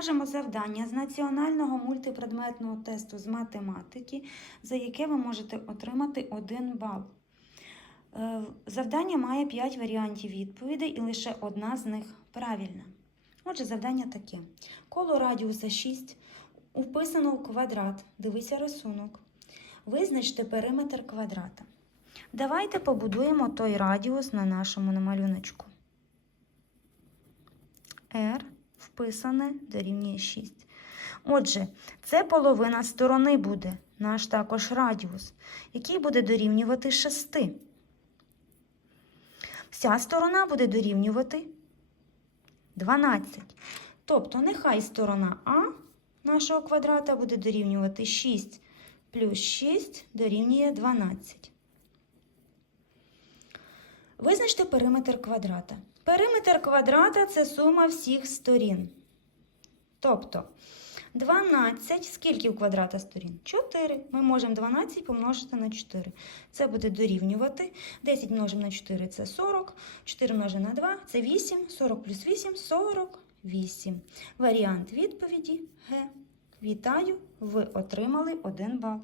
розв'яжемо завдання з національного мультипредметного тесту з математики, за яке ви можете отримати 1 бал. Е, Завдання має 5 варіантів відповідей і лише одна з них правильна. Отже, завдання таке: коло радіуса 6 вписано в квадрат. Дивися рисунок. Визначте периметр квадрата. Давайте побудуємо той радіус на нашому намалюночку. R вписане дорівнює 6. Отже, це половина сторони буде, наш також радіус, який буде дорівнювати 6. Вся сторона буде дорівнювати 12. Тобто, нехай сторона А нашого квадрата буде дорівнювати 6 плюс 6 дорівнює 12. Визначте периметр квадрата. Периметр квадрата це сума всіх сторін. Тобто 12, скільки в квадрата сторін? 4. Ми можемо 12 помножити на 4. Це буде дорівнювати. 10 множимо на 4 це 40. 4 множимо на 2 це 8. 40 плюс 8 48. Варіант відповіді Г. Вітаю, ви отримали 1 бал.